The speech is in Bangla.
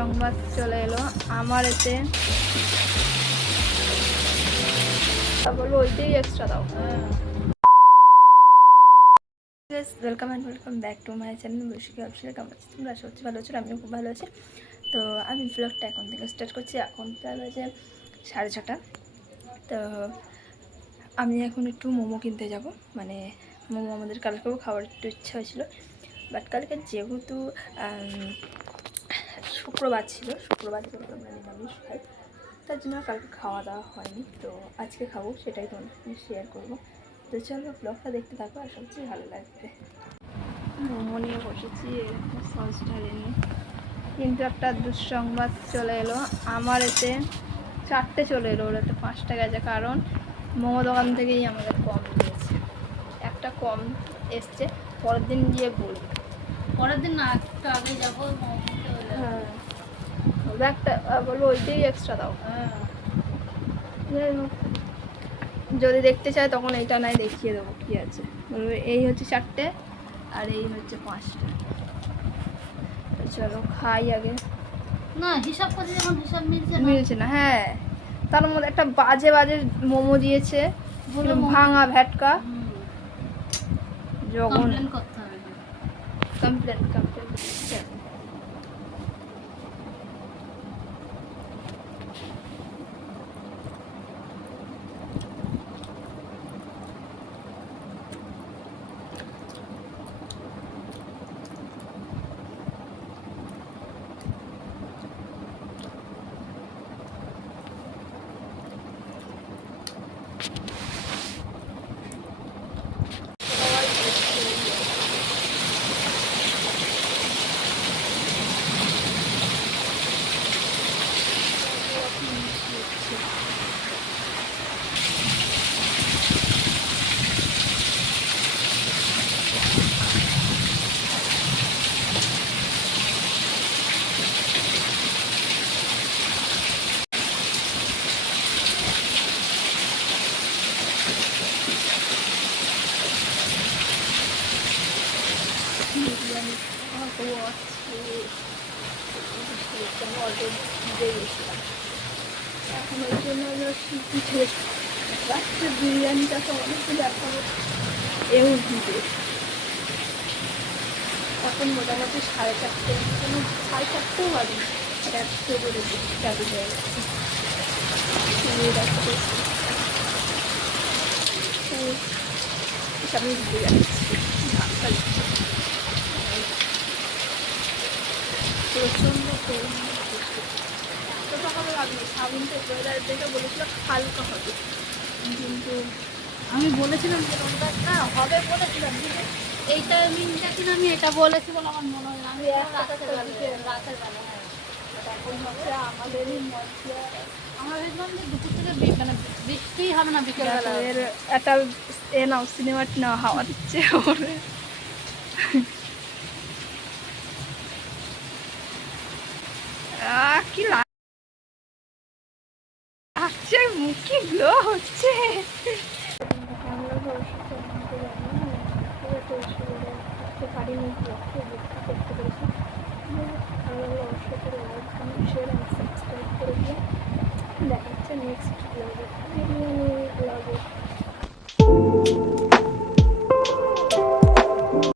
দুঃসংবাদ চলে এলো আমার এতে। বলবো ওইটাই এক্সট্রা দাও। Welcome and welcome back to my channel Baishakhi official. কেমন আছি তোমরা? আশা করছি ভালো আছো, আমিও খুব ভালো আছি। তো আমি ব্লগটা এখন থেকে স্টার্ট করছি। এখন প্রায় বাজে 6:30। তো আমি এখন একটু মোমো কিনতে যাব, মানে মোমো আমাদের কালকেও খাওয়ার একটু ইচ্ছা হয়েছিল, বাট কালকে যেহেতু শুক্রবার ছিল, শুক্রবার যেহেতু আমরা নিরামিষ খাই, তার জন্য কালকে খাওয়া দাওয়া হয়নি। তো আজকে খাবো, সেটাই তোমাদের সঙ্গে শেয়ার করবো। তো চলো ব্লগটা দেখতে থাকো, আর সবচেয়ে ভালো লাগবে। মোমো নিয়ে বসেছি, এরকম সস ঢালে নিয়ে, কিন্তু একটা দুঃসংবাদ চলে এলো আমার এতে। 4টে চলে এলো, ওর একটা 5টা গেছে, কারণ মোমো দোকান থেকেই আমাদের কম দিয়েছে, একটা কম এসছে। পরের দিন গিয়ে বলবো, পরের দিন না, একটু আগে যাবো। হ্যাঁ একটা বলবো ওইটাই এক্সট্রা দাও। যাই হোক, যদি দেখতে চায় তখন এইটা নাই দেখিয়ে দেবো কী আছে। বলবে এই হচ্ছে 4টে আর এই হচ্ছে 5টা। তো চলো খাই আগে। না হিসাব করছি, যখন হিসাব মিলছে না। হ্যাঁ, তার মধ্যে একটা বাজে বাজে মোমো দিয়েছে, ভাঙা ভ্যাটকা। কমপ্লেন করতে হবে। কমপ্লেন বিরিয়ানি অলরেডি দিয়ে গেছিলাম, এখন ওই জন্য আমরা পিঠে রাত্রে বিরিয়ানিটা তো অনেকটা দেখাবো। এও দিবে এখন মোটামুটি 4:30, কোনো 4:30ও বাজে, একটু করে চালু হয়ে গেছে। আমি ঘুরে যাচ্ছি, ধাক্কা দিচ্ছি প্রচণ্ড পরিমাণে। এত সকালে লাগবে, সাবুনটা ওয়েদার দেখে বলেছিল হালকা হবে, কিন্তু আমি বলেছিলাম যে রোববারটা হবে বলেছিলাম, কিন্তু এই টাইমিংটা কিনা আমি এটা বলেছি বলে আমার মনে হয় না। আমি রাতের বেলা এখন হচ্ছে আমাদেরই মধ্যে। আমরা ভেবেছিলাম যে দুপুর থেকে মানে বৃষ্টি হবে না বিকেলবেলা। এর একটা নাও সিনেমা নাও, হাওয়া দিচ্ছে ওরে। কি লাগছে, মুখে গ্লো হচ্ছে। পারিনি করতে পেরেছি। অবশ্যই করে like comment share and subscribe করে দিয়ে দেখা হচ্ছে নেক্সট ব্লগে, বিরিয়ানি ব্লগে।